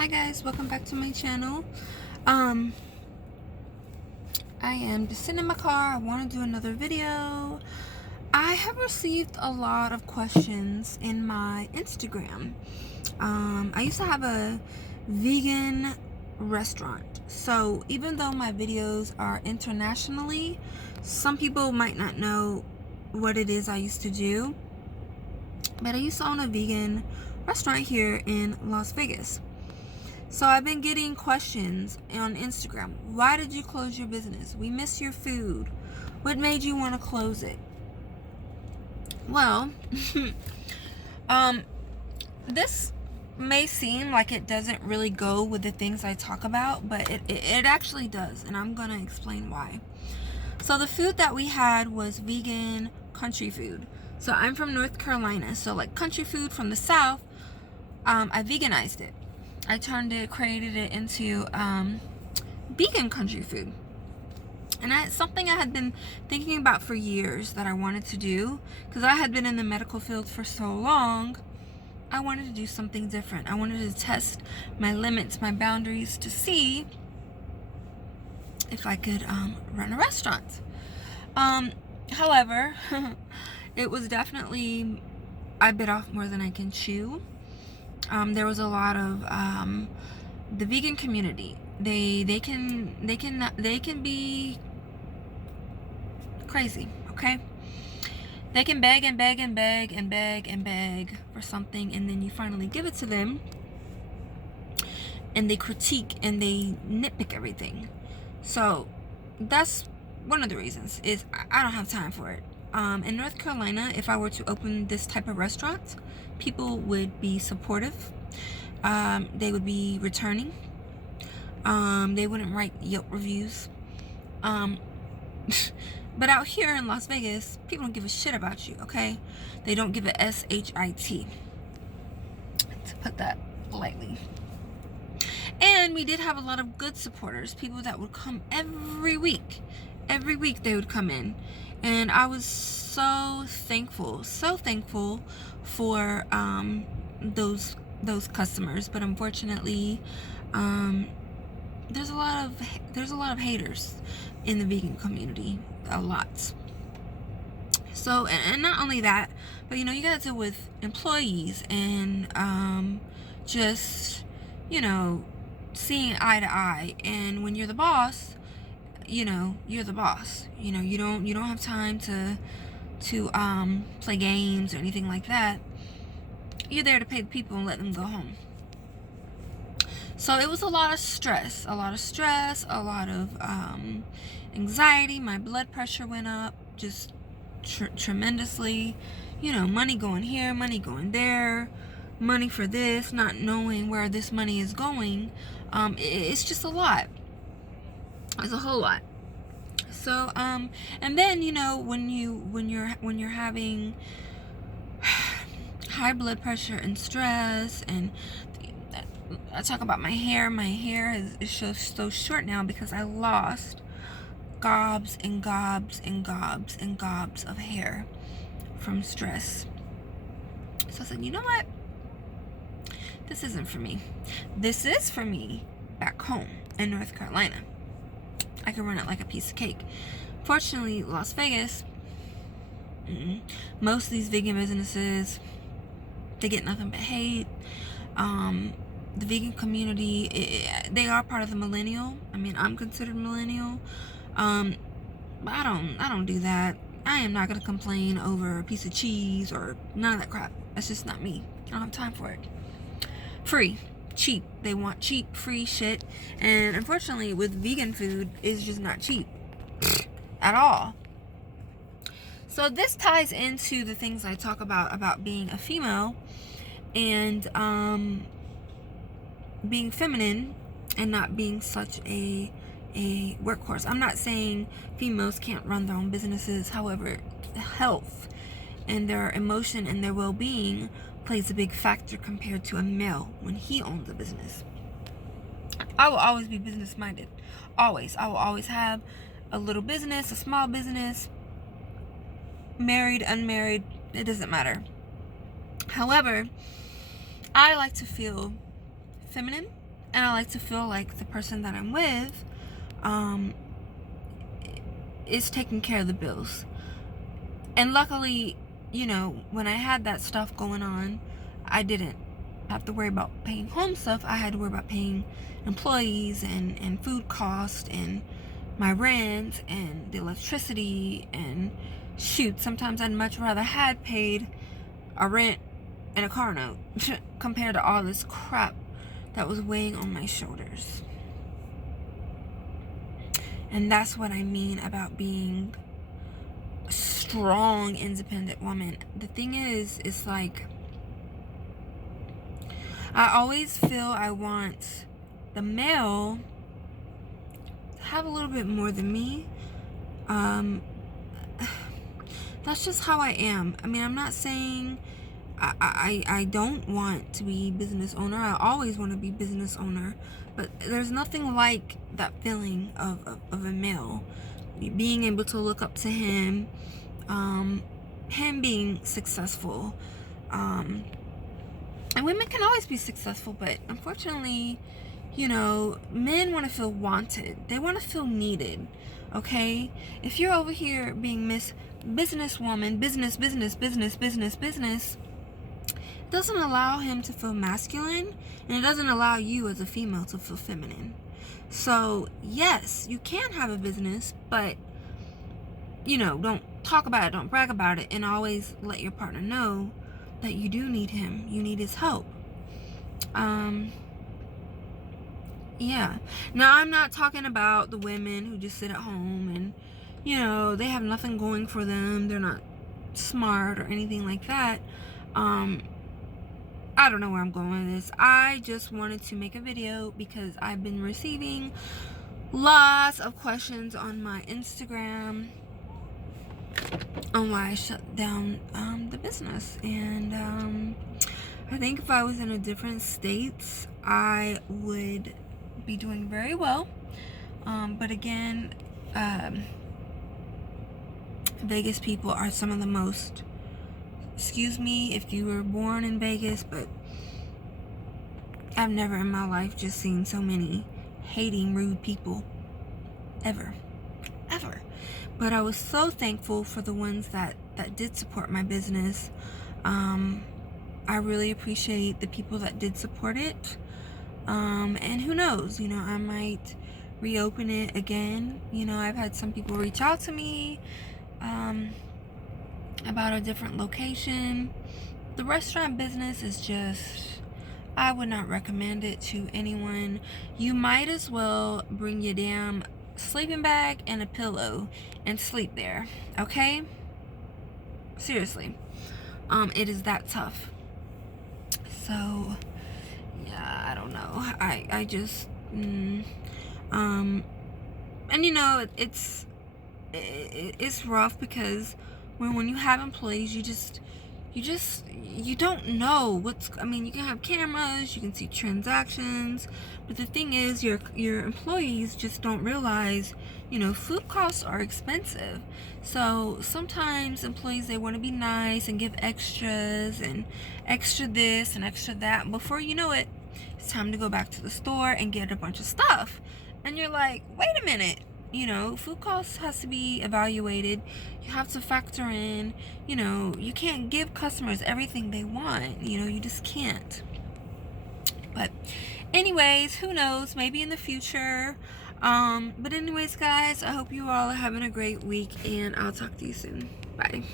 Hi guys, welcome back to my channel. I am just sitting in my car. I want to do another video. I have received a lot of questions in my Instagram. I used to have a vegan restaurant, so even though my videos are internationally, some people might not know what it is I used to do. But I used to own a vegan restaurant here in Las Vegas. So I've been getting questions on Instagram. Why did you close your business? We miss your food. What made you want to close it? Well, this may seem like it doesn't really go with the things I talk about, but it actually does, and I'm going to explain why. So the food that we had was vegan country food. So I'm from North Carolina, so like country food from the South, I veganized it. I created it into vegan country food. And it's something I had been thinking about for years that I wanted to do. Because I had been in the medical field for so long, I wanted to do something different. I wanted to test my limits, my boundaries, to see if I could run a restaurant. However, it was definitely, I bit off more than I can chew. There was a lot of the vegan community. They can be crazy, okay? They can beg and beg and beg and beg and beg for something, and then you finally give it to them, and they critique and they nitpick everything. So that's one of the reasons, is I don't have time for it. In North Carolina, if I were to open this type of restaurant, people would be supportive. They would be returning. They wouldn't write Yelp reviews. But out here in Las Vegas, people don't give a shit about you, okay? They don't give a SHIT, to put that lightly. And we did have a lot of good supporters, people that would come every week. Every week they would come in. And I was so thankful for those customers. But unfortunately, there's a lot of haters in the vegan community, a lot. So, and not only that, but you gotta deal with employees and just seeing eye to eye. And when you're the boss, you're the boss. You don't have time to play games or anything like that. You're there to pay the people and let them go home. So it was a lot of stress, a lot of anxiety. My blood pressure went up just tremendously. Money going here, money going there, money for this, not knowing where this money is going. It's just a lot. It's a whole lot. So and then when you're having high blood pressure and stress, and I talk about my hair. My hair is so short now because I lost gobs and gobs and gobs and gobs of hair from stress. So I said, you know what? This isn't for me. This is for me back home in North Carolina. I can run it like a piece of cake. Fortunately, Las Vegas, most of these vegan businesses, they get nothing but hate. The vegan community, they are part of the millennial. I mean, I'm considered millennial. But I don't do that. I am not gonna complain over a piece of cheese or none of that crap. That's just not me. I don't have time for it. Free, cheap. They want cheap, free shit. And unfortunately, with vegan food, it's just not cheap at all. So this ties into the things I talk about being a female and being feminine and not being such a workhorse. I'm not saying females can't run their own businesses. However, health and their emotion and their well-being plays a big factor compared to a male when he owns a business. I will always be business minded. Always. I will always have a little business, a small business, married, unmarried, it doesn't matter. However, I like to feel feminine and I like to feel like the person that I'm with is taking care of the bills. And luckily, you know, when I had that stuff going on, I didn't have to worry about paying home stuff. I had to worry about paying employees and food cost and my rent and the electricity, and shoot, sometimes I'd much rather had paid a rent and a car note compared to all this crap that was weighing on my shoulders. And that's what I mean about being a strong, independent woman. The thing is, it's like, I always feel I want the male to have a little bit more than me. That's just how I am. I mean, I'm not saying I don't want to be business owner. I always want to be business owner. But there's nothing like that feeling of a male. Being able to look up to him. Him being successful. And women can always be successful, but unfortunately, you know, men want to feel wanted. They want to feel needed. Okay? If you're over here being Miss Businesswoman, business, it doesn't allow him to feel masculine, and it doesn't allow you as a female to feel feminine. So, yes, you can have a business, but, you know, don't talk about it, don't brag about it, and always let your partner know that you do need him. You need his help. Yeah. Now, I'm not talking about the women who just sit at home and, you know, they have nothing going for them. They're not smart or anything like that. I don't know where I'm going with this. I just wanted to make a video because I've been receiving lots of questions on my Instagram on why I shut down the business. And I think if I was in a different state, I would be doing very well. But again, Vegas people are some of the most, excuse me if you were born in Vegas, but I've never in my life just seen so many hating, rude people. Ever. But I was so thankful for the ones that did support my business. I really appreciate the people that did support it. And who knows, you know, I might reopen it again. You know, I've had some people reach out to me about a different location. The restaurant business is just, I would not recommend it to anyone. You might as well bring your damn sleeping bag and a pillow and sleep there, okay? Seriously. It is that tough. So, yeah, I don't know. I just, and you know, it's rough because when you have employees, you don't know I mean, you can have cameras, you can see transactions, but the thing is, your employees just don't realize, you know, food costs are expensive. So sometimes employees, they want to be nice and give extras and extra this and extra that, and before you know it, it's time to go back to the store and get a bunch of stuff, and you're like, wait a minute. You know, food costs has to be evaluated. You have to factor in, you know, you can't give customers everything they want. You know, you just can't. But anyways, who knows? Maybe in the future. But anyways, guys, I hope you all are having a great week, and I'll talk to you soon. Bye.